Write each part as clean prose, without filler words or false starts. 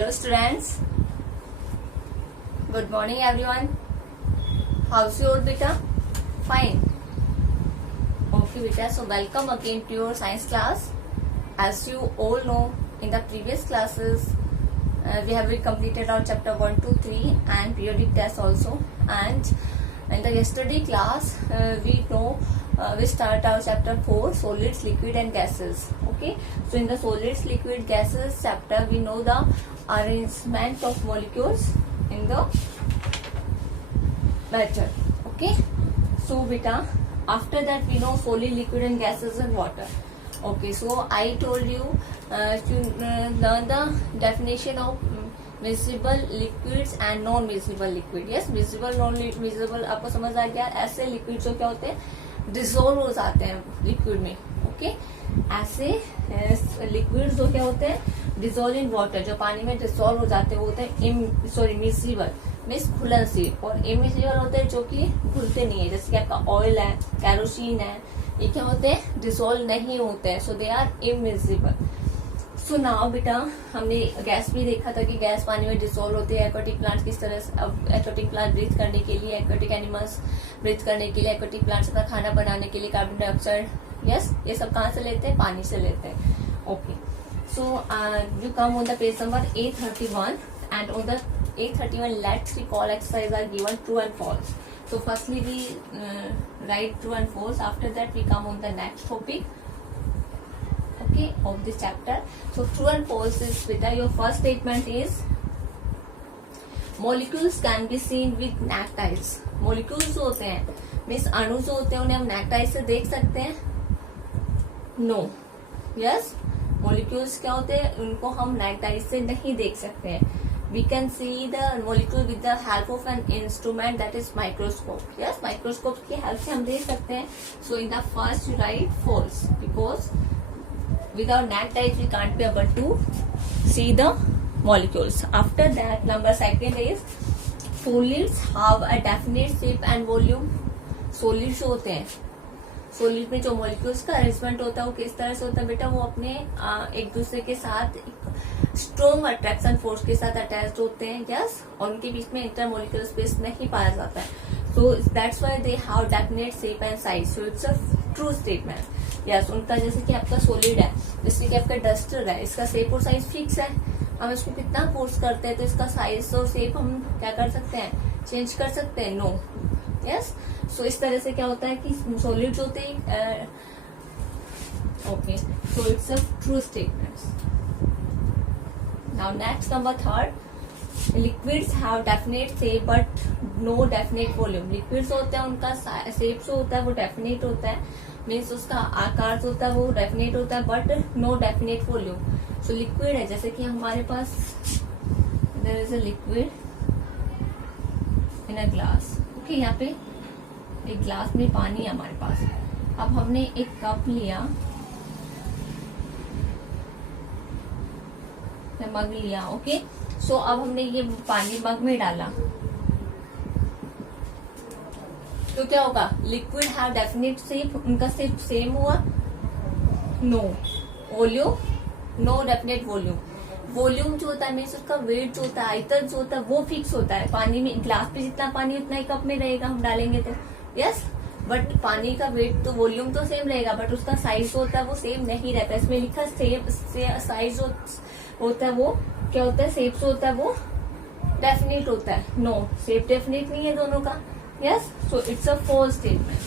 Hello students. Good morning everyone. How's your beta? Fine. Okay beta, so welcome again to your science class. As you all know, in the previous classes we have completed our chapter 1 to 3 and periodic test also, and in the yesterday class we start our chapter 4, solids, liquid and gases. Okay, so in the solids, liquid, gases chapter we know the arrangement of molecules in the matter. Okay, so beta, after that we know solid, liquid and gases and water. Okay, so I told you to learn the definition of miscible liquids and non miscible liquid. Yes, miscible non miscible आपको समझ आ गया. ऐसे liquid जो क्या होते हैं, dissolve हो जाते हैं लिक्विड में. ओके, ऐसे लिक्विड जो क्या होते हैं, डिसॉल्व इन वाटर, जो पानी में डिसॉल्व हो जाते हैं वो होते हैं मिसिबल मीन्स घुलनशील, और इमिसिबल होते हैं जो कि घुलते नहीं है, जैसे कि आपका ऑयल है, कैरोसिन है, ये क्या होते हैं, डिसॉल्व नहीं होते हैं, so they are immiscible. So now बेटा, हमने गैस भी देखा था कि गैस पानी में डिसॉल्व होती है. एक्वाटिक प्लांट्स किस तरह से, अब एक्वाटिक प्लांट ब्रीथ करने के लिए, एक्वाटिक एनिमल्स ब्रीथ करने के लिए, एक्वाटिक प्लांट्स अपना खाना बनाने के लिए कार्बन डाइऑक्साइड, यस, ये सब कहाँ से लेते हैं, पानी से लेते हैं. Okay, so you come on the page number 831 and on the 831 let's recall exercise are given true and false. So firstly we write true and false. After that we come on the next topic, okay, of this chapter. So true and false is, beta, your first statement is molecules can be seen with naked eyes. molecules जो होते हैं means अणु जो होते हैं उन्हें हम naked eyes से देख सकते हैं? No. Yes, molecules क्या होते हैं, उनको हम naked eyes से नहीं देख सकते हैं. We can see the molecule with the help of an instrument, that is microscope. Yes, microscope की help से हम देख सकते हैं. So in the first you write false, because without naked eyes we can't be able to see the molecules. After that, number second is solids have a definite shape and volume. solids होते हैं, solid में जो molecules का arrangement होता है वो किस तरह से होता है बेटा, वो अपने एक दूसरे के साथ स्ट्रॉन्ग अट्रैक्शन फोर्स के साथ अटैच होते हैं. यस, और उनके बीच में इंटरमोलिकुलर स्पेस नहीं पाया जाता है. So that's why they have definite shape and size. So it's a true statement. Yes, उनका जैसे कि आपका सॉलिड है, जैसे कि आपका डस्टर है, इसका शेप और साइज फिक्स है. हम इसको कितना फोर्स करते हैं तो इसका साइज और शेप हम क्या कर सकते हैं, चेंज कर सकते हैं? नो. यस, सो इस तरह से क्या होता है कि सॉलिड होते हैं. Okay, so it's a true statement. Now next, number third, liquids have definite shape but no definite volume. liquids होते हैं, उनका shape जो होता है वो definite होता है, मीन्स उसका आकार जो होता है वो definite होता है, but no definite volume. So liquid है, जैसे कि हमारे पास there is a liquid in a glass. Okay, यहाँ पे एक ग्लास में पानी है हमारे पास. अब हमने एक कप लिया, मग लिया. ओके, सो अब हमने ये पानी मग में डाला तो क्या होगा, लिक्विड हैव डेफिनेट शेप, उनका शेप सेम हुआ? No. Volume? No definite volume. Volume जो होता है मीन्स उसका वेट जो होता है, आयतन जो होता है वो फिक्स होता है. पानी में, ग्लास पे जितना पानी उतना ही कप में रहेगा हम डालेंगे तो. यस, बट पानी का वेट तो, वॉल्यूम तो सेम रहेगा, बट उसका साइज होता है वो सेम नहीं रहता. इसमें लिखा सेम साइज होता है, वो क्या होता है, शेप होता है वो डेफिनेट होता है. नो, शेप डेफिनेट नहीं है दोनों का. Yes, so it's a false statement,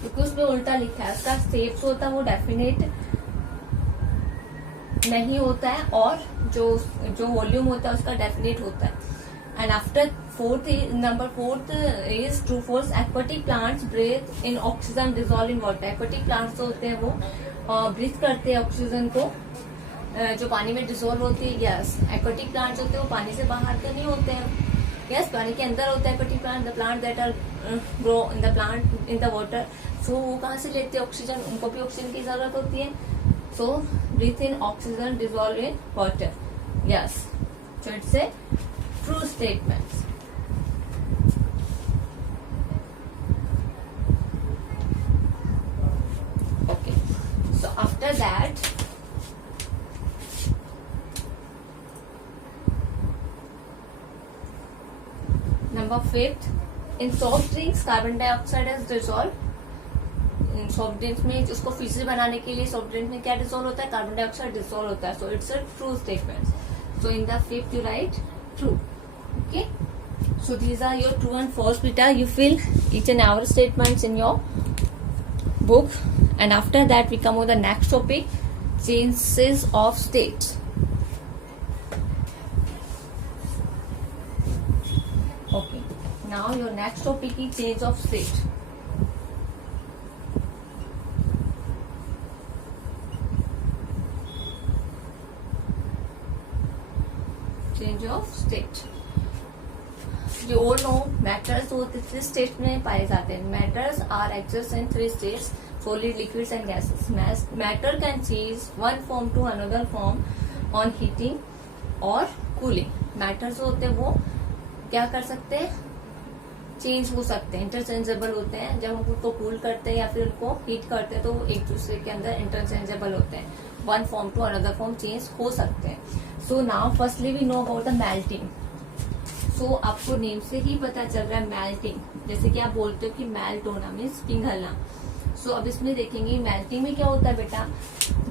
क्योंकि उसमें उल्टा लिखा है. उसका शेप होता है वो डेफिनेट नहीं होता है, और जो वॉल्यूम होता है उसका डेफिनेट होता है. And after number fourth is true false. aquatic plants breathe in oxygen dissolved in water. aquatic plants जो होते हैं वो ब्रीथ करते हैं ऑक्सीजन को जो पानी में डिसॉल्व होती है. यस, एक्वाटिक प्लांट्स होते हैं वो पानी से बाहर तो नहीं होते हैं. यस, पानी के अंदर होता है aquatic plant. The plant that are grow in the plant in the water. So वो कहाँ से लेते हैं ऑक्सीजन, उनको भी ऑक्सीजन की जरूरत होती है. So breathe in oxygen dissolve in water. Yes, so it's a true statement. after that number 5, in soft drinks carbon dioxide is dissolve. In soft drinks में उसको फिजी बनाने के लिए सॉफ्ट ड्रिंक में क्या डिसॉल्व होता है, कार्बन डाइऑक्साइड डिसॉल्व होता है। सो it's a true statement. So in the 5th you right true. Okay, so these are your true and false beta. You fill each and every statements in your book, and after that we come on the next topic, changes of state. Okay, now your next topic is change of state. Change of state. You all know matters वो 3 states में पाए जाते हैं. Matters are exist in 3 states: solid, liquids and gases. Matter can change one form to another form on heating or cooling. Matters होते हैं वो क्या कर सकते हैं, चेंज हो सकते हैं, इंटरचेंजेबल होते हैं. जब हम उनको कूल करते हैं या फिर उनको हीट करते हैं तो वो एक दूसरे के अंदर इंटरचेंजेबल होते हैं. One form to another form change हो सकते हैं. So now firstly we know about the melting. So आपको नेम से ही पता चल रहा है मेल्टिंग, जैसे कि आप बोलते हो कि मेल्ट होना मीन्स पिघलना. सो अब इसमें देखेंगे मेल्टिंग में क्या होता है बेटा,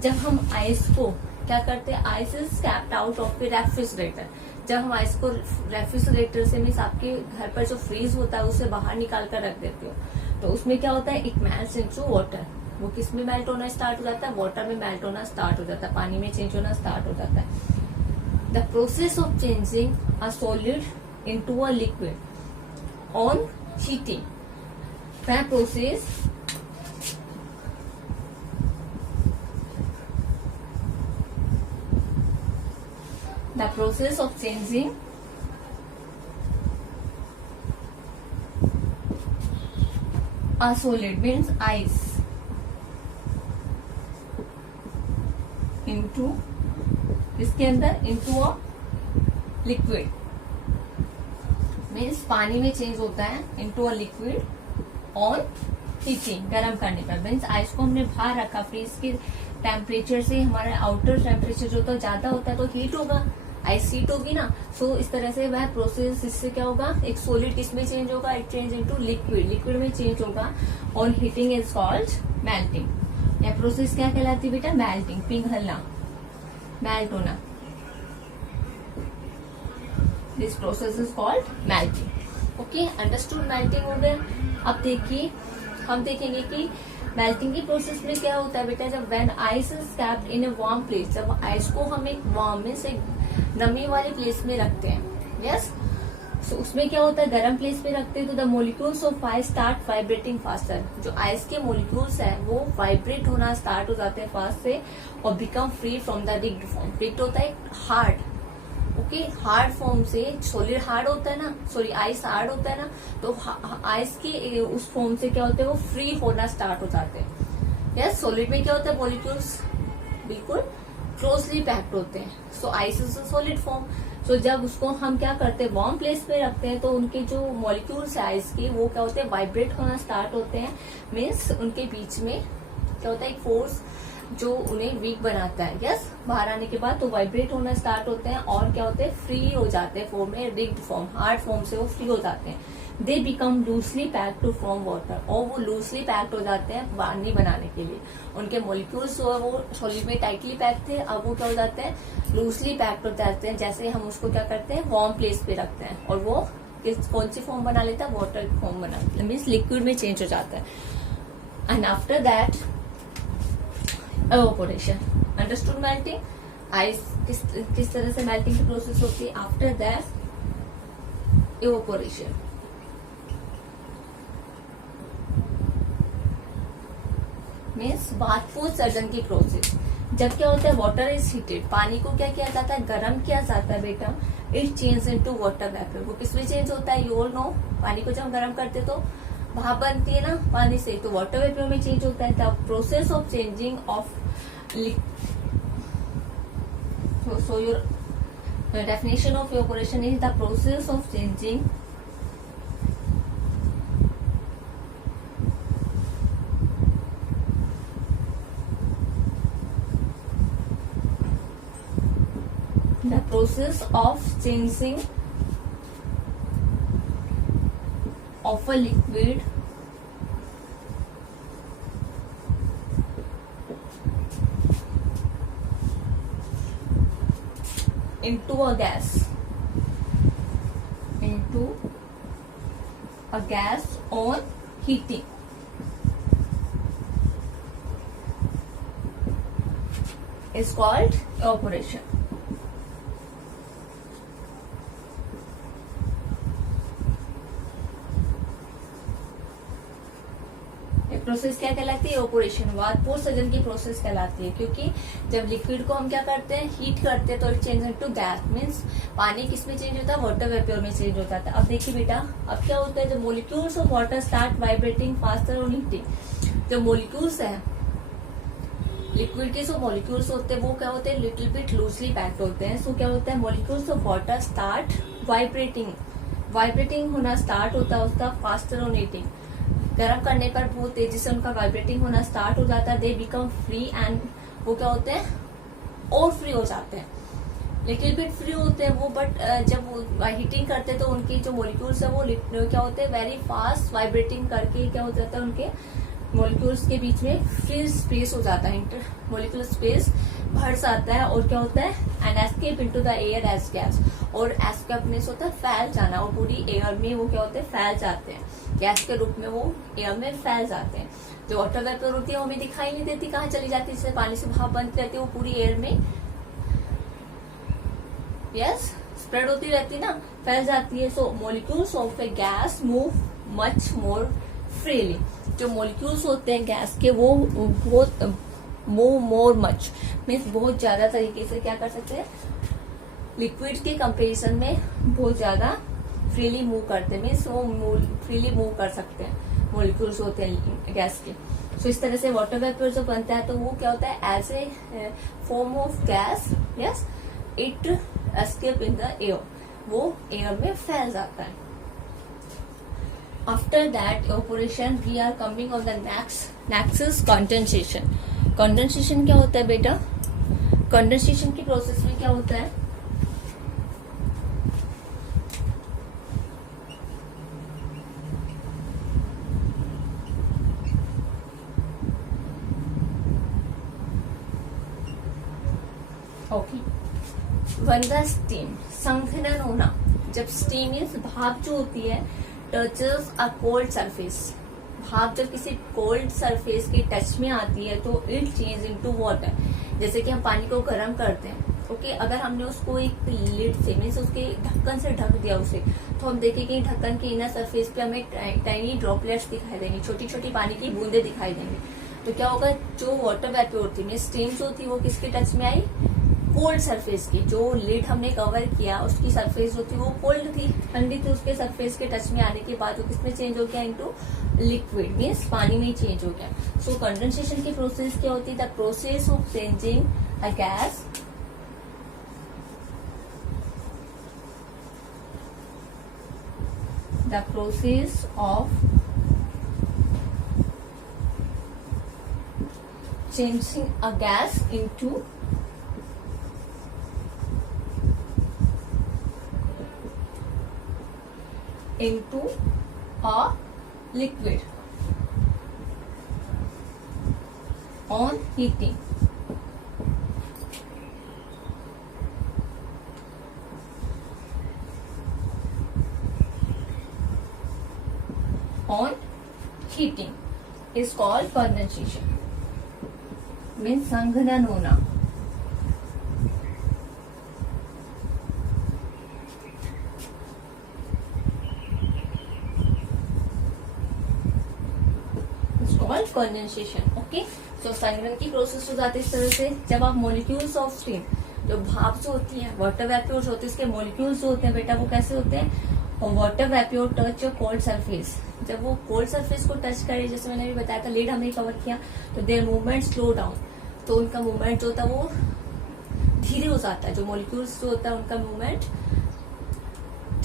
जब हम आइस को क्या करते हैं, ice is kept out of the refrigerator. जब हम आइस को रेफ्रिजरेटर से मीन्स आपके घर पर जो फ्रीज होता है उसे बाहर निकाल कर रख देते हो, तो उसमें क्या होता है, इट मेल्ट्स इनटू वाटर. वो किस में मेल्ट होना स्टार्ट हो जाता है, वाटर में मेल्ट होना स्टार्ट हो जाता है, पानी में चेंज होना स्टार्ट हो जाता है. The process of changing a solid into a liquid on heating. That process of changing a solid means ice into इसके अंदर into a liquid मीन्स पानी में चेंज होता है into a liquid on heating, गर्म करने पर. मीन्स आइस को हमने बाहर रखा, फ्रीज के टेम्परेचर से हमारा आउटर टेम्परेचर जो तो ज्यादा होता है तो हीट होगा, आइस हीट होगी ना. सो इस तरह से वह प्रोसेस, इससे क्या होगा, एक सॉलिड इसमें चेंज होगा, it change into liquid, liquid में चेंज होगा. On heating is called melting. यह प्रोसेस क्या कहलाती है बेटा, मेल्टिंग, पिघलना, मेल्ट होना. This process is called melting. Okay, understood melting हो गया. अब देखिए, हम देखेंगे कि मेल्टिंग की प्रोसेस में क्या होता है बेटा, जब when ice is kept in a warm place, जब आइस को हम एक वार्म में से नमी वाले प्लेस में रखते हैं, यस. सो उसमें क्या होता है, गर्म प्लेस में रखते हैं तो the molecules of ice start vibrating faster. जो आइस के मोलिक्यूल्स है वो वाइब्रेट होना स्टार्ट हो जाते हैं फास्ट से और become free from the rigged form. Rigged होता है हार्ड. ओके, हार्ड फॉर्म से, सॉलिड हार्ड होता है ना, सॉरी आइस हार्ड होता है ना, तो आइस के उस फॉर्म से क्या होता है, वो फ्री होना स्टार्ट हो जाते हैं. यस, सॉलिड में क्या होता है, मॉलिक्यूल्स बिल्कुल क्लोजली पैक्ड होते हैं. So ice is a solid form. So जब उसको हम क्या करते हैं, वार्म प्लेस पे रखते हैं तो उनके जो मॉलिक्यूल्स है आइस के वो क्या होते हैं, वाइब्रेट होना स्टार्ट होते हैं. मीन्स उनके बीच में क्या होता है, एक फोर्स जो उन्हें वीक बनाता है. यस, बाहर आने के बाद तो वाइब्रेट होना स्टार्ट होते हैं और क्या होते हैं, फ्री हो जाते हैं फॉर्म में, रिग्ड फॉर्म, हार्ड फॉर्म से वो फ्री हो जाते हैं. They become loosely packed to form water, और वो लूजली पैक्ड हो जाते हैं पानी बनाने के लिए. उनके मॉलिक्यूल्स जो है वो सॉलिड में टाइटली पैक्ड थे, अब वो क्या हो जाते हैं, लूजली पैक्ड हो जाते हैं. जैसे हम उसको क्या करते हैं, वार्म प्लेस पे रखते हैं और वो कौन सी फॉर्म बना लेता है, वाटर फॉर्म बना लेता है, मीन्स लिक्विड में चेंज हो जाता है. And after that evaporation. Understood melting? Ice किस तरह से मेल्टिंग की प्रोसेस होती है. After that evaporation. मीन्स बाष्पोत्सर्जन की प्रोसेस. जब क्या होता है, वाटर इज हीटेड, पानी को क्या किया जाता है, गर्म किया जाता है बेटा. It change into water vapour. वो किस में चेंज होता है, यू ऑल नो. पानी को जब हम गर्म करते तो भाप बनती है ना पानी से, तो वाटर वेपर में चेंज होता है. The process of changing of so your definition of evaporation is the process of changing of a liquid into a gas on heating is called evaporation. Process क्या कहलाती है? इवेपोरेशन, वाष्पोत्सर्जन की process कहलाती है। क्योंकि जब लिक्विड को हम क्या करते हैं, हीट करते हैं, तो it change into gas. Means पानी किस में चेंज होता है? वाटर वेपर में चेंज हो जाता है। अब देखिए बेटा, अब क्या होता है, जब molecules of water start vibrating faster on heating, जो मोलिक्यूल्स है लिक्विड के, जो मोलिक्यूल्स होते हैं वो क्या होते हैं, लिटिल बिट लूजली पैक्ड होते हैं। सो क्या होता है, molecules of water start vibrating होना स्टार्ट होता है उसका फास्टर ऑन हीटिंग। गर्म करने पर बहुत तेजी से उनका वाइब्रेटिंग होना स्टार्ट हो जाता है। दे बिकम फ्री एंड वो क्या होते हैं, और फ्री हो जाते हैं। लिटिल बिट फ्री होते हैं वो, बट जब वो हीटिंग करते हैं तो उनकी जो मोलिक्यूल्स है वो क्या होते हैं, वेरी फास्ट वाइब्रेटिंग करके क्या हो जाता है, उनके मोलिक्यूल्स के बीच में फ्री स्पेस हो जाता है, इंटर मोलिकुलर स्पेस भर जाता है। और क्या होता है, and escape into the air as gas, और एस्केप मींस होता है फैल जाना, और पूरी एयर में वो क्या होते हैं, फैल जाते हैं। गैस के रूप में वो एयर में फैल जाते हैं। जो वाटर वेपर होती है वो हमें दिखाई नहीं देती, कहाँ चली जाती है, जैसे पानी से भाप बनती रहती है, वो पूरी एयर में स्प्रेड होती रहती ना, फैल जाती है। So molecules of a gas move much more freely. जो मोलिक्यूल्स होते हैं गैस के वो मूव मोर मच मीन्स बहुत ज्यादा तरीके से क्या कर सकते हैं, लिक्विड के कंपैरिजन में बहुत ज्यादा फ्रीली मूव करते हैं। मीन्स वो फ्रीली मूव कर सकते हैं, मोलिक्यूल्स होते हैं गैस के। सो इस तरह से वाटर वेपर जो बनता है तो वो क्या होता है, as a form of gas, yes, it escape in the air, वो एयर में फैल जाता है। After that evaporation, we are coming on the next is condensation. Condensation क्या होता है बेटा? Condensation की प्रोसेस में क्या होता है, ओके, वन द स्टीम, संघनन होना, जब स्टीम मीन्स भाप जो होती है, टचेस अ कोल्ड सरफेस, भाप जब किसी कोल्ड सरफेस की टच में आती है तो इट चेंज इनटू वाटर। जैसे कि हम पानी को गर्म करते हैं, ओके, अगर हमने उसको एक लिड से मीन्स उसके ढक्कन से ढक दिया उसे, तो हम देखेंगे ढक्कन के इनर सरफेस पे हमें टाइनी ड्रॉपलेट्स दिखाई देंगे, छोटी छोटी पानी की बूंदे दिखाई देंगी। तो क्या होगा, जो वाटर वेपर होती है, स्टीम जो थी वो किसके टच में आई, कोल्ड सरफेस की। जो लिड हमने कवर किया उसकी सरफेस जो थी वो कोल्ड थी, ठंडी थी, उसके सरफेस के टच में आने के बाद वो किसमें चेंज हो गया, इनटू लिक्विड मीन्स पानी में चेंज हो गया। सो कंडेंसेशन की प्रोसेस क्या होती है, the process of changing a gas the process of changing a gas into a liquid on heating. On heating is called condensation, means संघनन होना। It's called condensation, okay? So संघनन की प्रोसेस हो जाती है इस तरह से, जब आप मोलिक्यूल्स ऑफ स्टीम, जो भाप जो होती है, वाटर वेपर जो होती है, इसके मोलिक्यूल्स जो होते हैं बेटा वो कैसे होते हैं, water vapour touch your cold surface, जब वो कोल्ड सरफेस को टच करे, जैसे मैंने भी बताया था, लीड हमने कवर किया, तो देयर मूवमेंट स्लो डाउन, तो उनका मूवमेंट जो होता है वो धीरे हो जाता है। जो मॉलिक्यूल्स जो होता है उनका मूवमेंट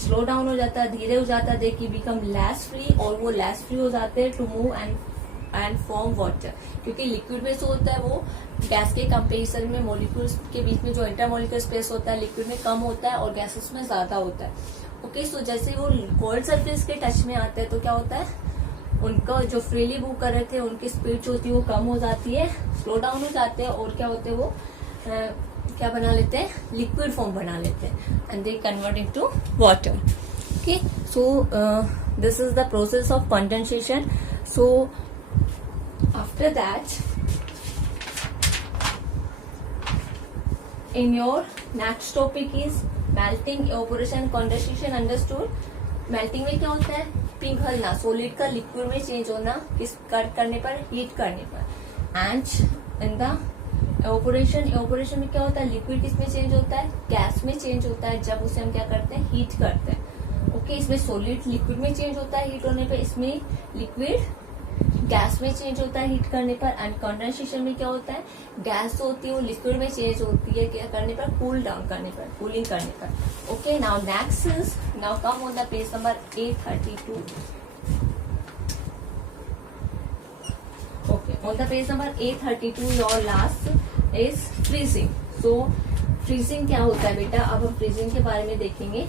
स्लो डाउन हो जाता है, धीरे हो जाता है, दे की बिकम लेस फ्री, और वो लेस फ्री हो जाते हैं to move and form water. क्योंकि लिक्विड में जो होता है वो गैस के कंपेरिजन में मॉलिक्यूल्स के बीच में जो इंटरमॉलिक्यूलर स्पेस होता है लिक्विड में कम होता है और गैसेस में ज्यादा होता है। ओके, सो जैसे वो कोल्ड सरफेस के टच में आते हैं तो क्या होता है, उनका जो फ्रीली मूव कर रहे थे उनकी स्पीड जो होती है वो कम हो जाती है, स्लो डाउन हो जाते हैं, और क्या होते हैं वो क्या बना लेते हैं, लिक्विड फॉर्म बना लेते हैं, and they convert into water. Okay, so this is the process of condensation. So after that in your next topic is melting, evaporation, condensation. understood? melting में क्या होता है, पिघलना, सॉलिड का लिक्विड में चेंज होना, किस करने पर, हीट करने पर. एंड इन द evaporation में क्या होता है, लिक्विड किस में चेंज होता है, गैस में चेंज होता है जब उसे हम क्या करते हैं, हीट करते हैं. ओके, इसमें सॉलिड लिक्विड में चेंज होता है हीट होने पर, इसमें लिक्विड गैस में चेंज होता है हीट करने पर. एंड कंडेंसेशन में क्या होता है, गैस होती है वो लिक्विड में चेंज होती है क्या करने पर, कूल डाउन करने पर, कूलिंग करने पर. Okay, now next is, now come on the page number 832. Okay, on the page number 832 your last is freezing. So freezing क्या होता है बेटा, अब हम फ्रीजिंग के बारे में देखेंगे.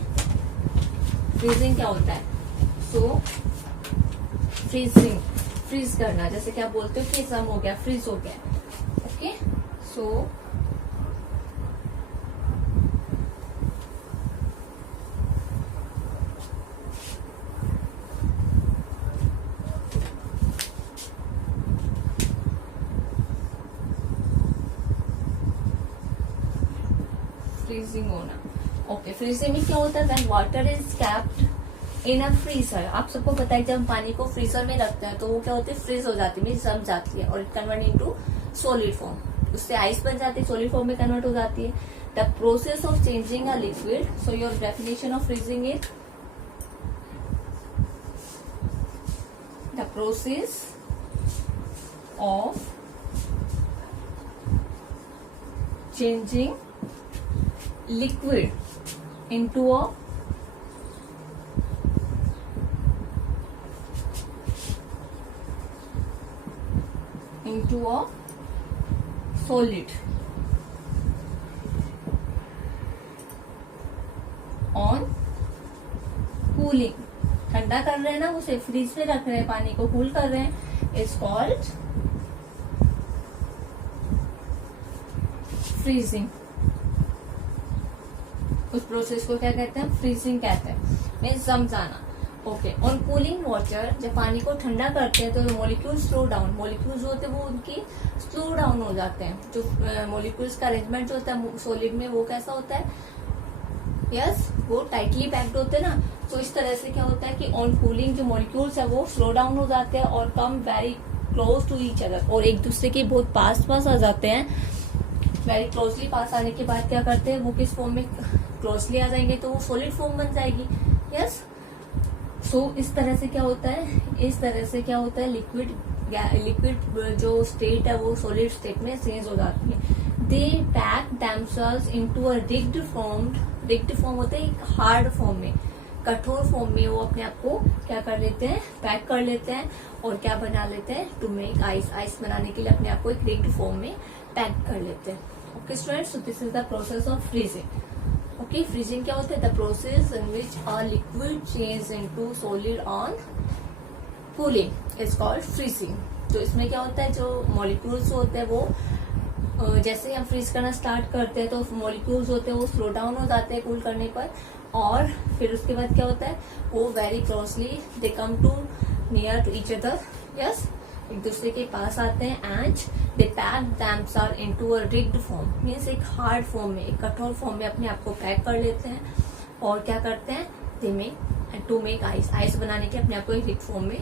फ्रीजिंग क्या होता है, सो फ्रीजिंग, फ्रीज करना, जैसे कि आप बोलते हो कि सम हो गया, फ्रीज हो गया. ओके, सो फ्रीजिंग होना. ओके, फ्रीजिंग में क्या होता है, when water is capped in a freezer. आप सबको पता है जब हम पानी को फ्रीजर में रखते हैं तो वो क्या होती है, फ्रीज हो जाती है, जम जाती है, और it convert into solid form. उससे आइस बन जाती है, सॉलिड फॉर्म में कन्वर्ट हो जाती है. The process of changing a liquid. So your definition of freezing is the process of changing liquid into a solid on cooling. ठंडा कर रहे हैं ना, उसे फ्रीज में रख रहे हैं, पानी को कूल कर रहे हैं, इज कॉल्ड फ्रीजिंग. उस प्रोसेस को क्या कहते हैं, फ्रीजिंग कहते हैं, मीन्स जम जाना. ओके, ऑन कूलिंग वाटर, जब पानी को ठंडा करते हैं तो मॉलिक्यूल स्लो डाउन, मॉलिक्यूल्स होते हैं वो उनकी स्लो डाउन हो जाते हैं. जो मॉलिक्यूल्स का अरेंजमेंट जो होता है सॉलिड में वो कैसा होता है, यस, वो टाइटली पैक्ड होते हैं ना. तो इस तरह से क्या होता है कि ऑन कूलिंग जो मॉलिक्यूल्स है वो स्लो डाउन हो जाते हैं और come very close to each other, और एक दूसरे के बहुत पास पास आ जाते हैं. वेरी क्लोजली पास आने के बाद क्या करते हैं, वो किस फॉर्म में क्लोजली आ जाएंगे तो वो सॉलिड फॉर्म बन जाएगी. यस, सो इस तरह से क्या होता है, इस तरह से क्या होता है, लिक्विड जो स्टेट है वो सॉलिड स्टेट में चेंज हो जाती है. They pack themselves into a rigid form. Rigid form होते हैं एक हार्ड फॉर्म में, कठोर फॉर्म में वो अपने आप को क्या कर लेते हैं, पैक कर लेते हैं, और क्या बना लेते हैं, टू मेक आइस. आइस बनाने के लिए अपने आप को एक रिग्ड फॉर्म में पैक कर लेते हैं. Okay students, so this is the process of freezing. Okay, freezing क्या होता है, the process in which a liquid change into solid on cooling is called freezing. तो इसमें क्या होता है, जो मॉलिक्यूल्स होते हैं वो जैसे ही हम फ्रीज करना स्टार्ट करते हैं तो मॉलिक्यूल्स होते हैं वो स्लो डाउन हो जाते हैं कूल करने पर, और फिर उसके बाद क्या होता है, वो very closely they come to near to each other. Yes, एक दूसरे के पास आते हैं, and they pack themselves into a rigid form, means एक हार्ड फॉर्म में, एक कठोर फॉर्म में अपने आप को पैक कर लेते हैं, और क्या करते हैं, they make to make ice. Ice बनाने के अपने आप को एक रिग्ड फॉर्म में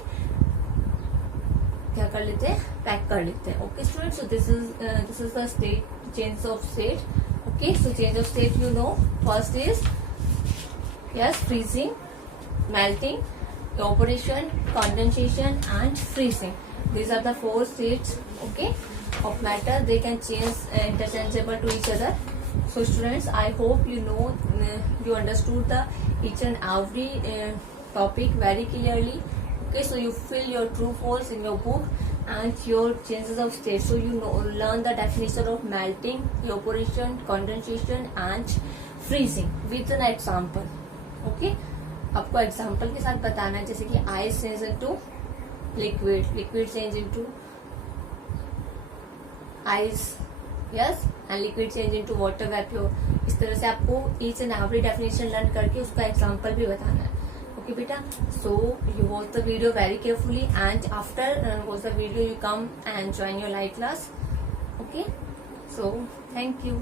क्या कर लेते हैं, पैक कर लेते हैं. Okay student, so this is the state, change of state. Okay, so change of state you know, first is yes freezing, melting, evaporation, condensation and freezing. These are the four states, okay, of matter. They can change interchangeable to each other. So students, I hope you know, you understood the each and every topic very clearly. Okay, so you fill your true false in your book and your changes of state. So you know, learn the definition of melting, evaporation, condensation and freezing with an example. Okay, आपको example के साथ बताना है, जैसे कि ice change into liquid, liquid change into ice, yes, and liquid change into water vapour. इस तरह से आपको each and every definition learn करके उसका एग्जाम्पल भी बताना है। Okay, beta. So you watch the video very carefully, and after watch the video, you come and join your live class. Okay. So thank you.